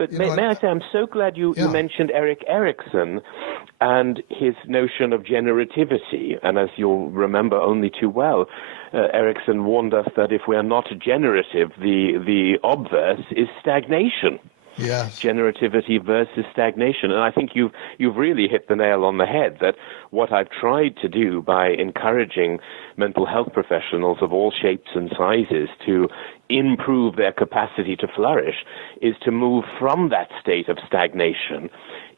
But You may, know, may I say, I'm so glad you mentioned Erik Erikson and his notion of generativity. And as you'll remember only too well, Erikson warned us that if we are not generative, the obverse is stagnation. Yes. Generativity versus stagnation. And I think you've really hit the nail on the head, that what I've tried to do by encouraging mental health professionals of all shapes and sizes to improve their capacity to flourish is to move from that state of stagnation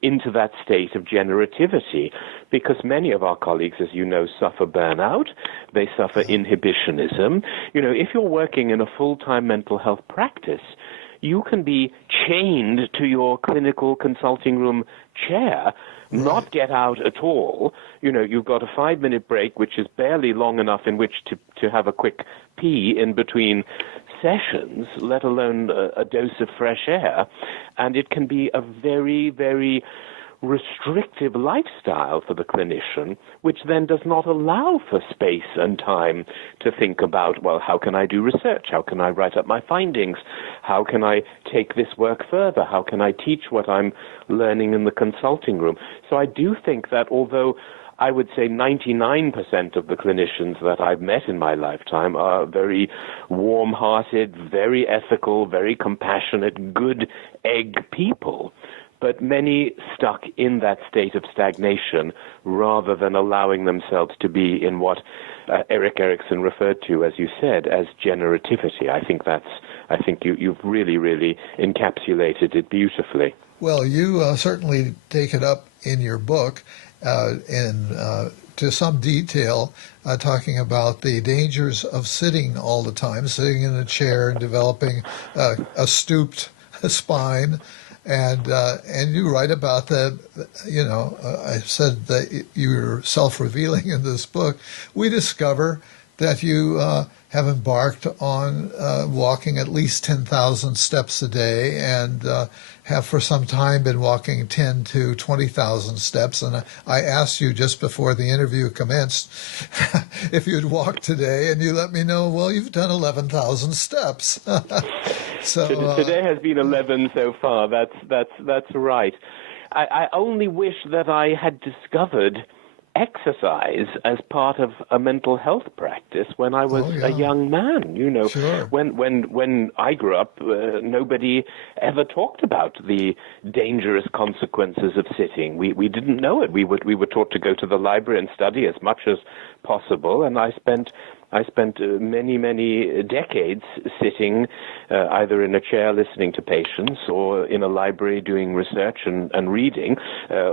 into that state of generativity, because many of our colleagues, as you know, suffer burnout, they suffer inhibitionism. You know, if you're working in a full-time mental health practice, you can be chained to your clinical consulting room chair, not get out at all. You know, you've got a 5-minute break, which is barely long enough in which to have a quick pee in between sessions, let alone a dose of fresh air. And it can be a very, very restrictive lifestyle for the clinician, which then does not allow for space and time to think about, well, how can I do research? How can I write up my findings? How can I take this work further? How can I teach what I'm learning in the consulting room? So I do think that although I would say 99% of the clinicians that I've met in my lifetime are very warm-hearted, very ethical, very compassionate, good egg people, but many stuck in that state of stagnation rather than allowing themselves to be in what Erik Erikson referred to, as you said, as generativity. I think you've really, really encapsulated it beautifully. Well, you certainly take it up in your book to some detail, talking about the dangers of sitting all the time, sitting in a chair and developing a stooped spine. And you write about that, you know, I said that you're self-revealing in this book. We discover that you have embarked on walking at least 10,000 steps a day and have for some time been walking 10 to 20,000 steps. And I asked you just before the interview commenced if you'd walk today, and you let me know, well, you've done 11,000 steps. So today has been 11 so far. That's right. I only wish that I had discovered exercise as part of a mental health practice when I was a young man. You know, sure. when I grew up, nobody ever talked about the dangerous consequences of sitting. We didn't know it. We were taught to go to the library and study as much as possible, and I spent many, many decades sitting either in a chair listening to patients or in a library doing research and reading,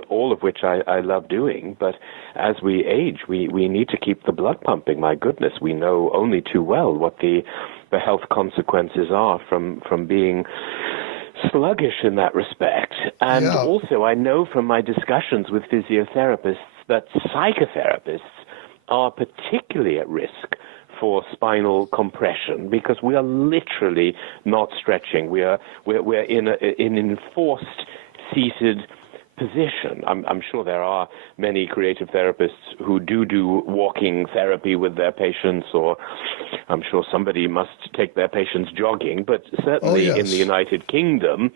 all of which I love doing. But as we age, we need to keep the blood pumping. My goodness, we know only too well what the health consequences are from being sluggish in that respect. And also, I know from my discussions with physiotherapists that psychotherapists are particularly at risk for spinal compression because we are literally not stretching. We're in an enforced seated position. I'm sure there are many creative therapists who do walking therapy with their patients, or I'm sure somebody must take their patients jogging, but certainly in the United Kingdom,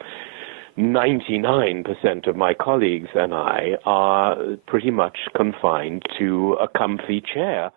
99% of my colleagues and I are pretty much confined to a comfy chair.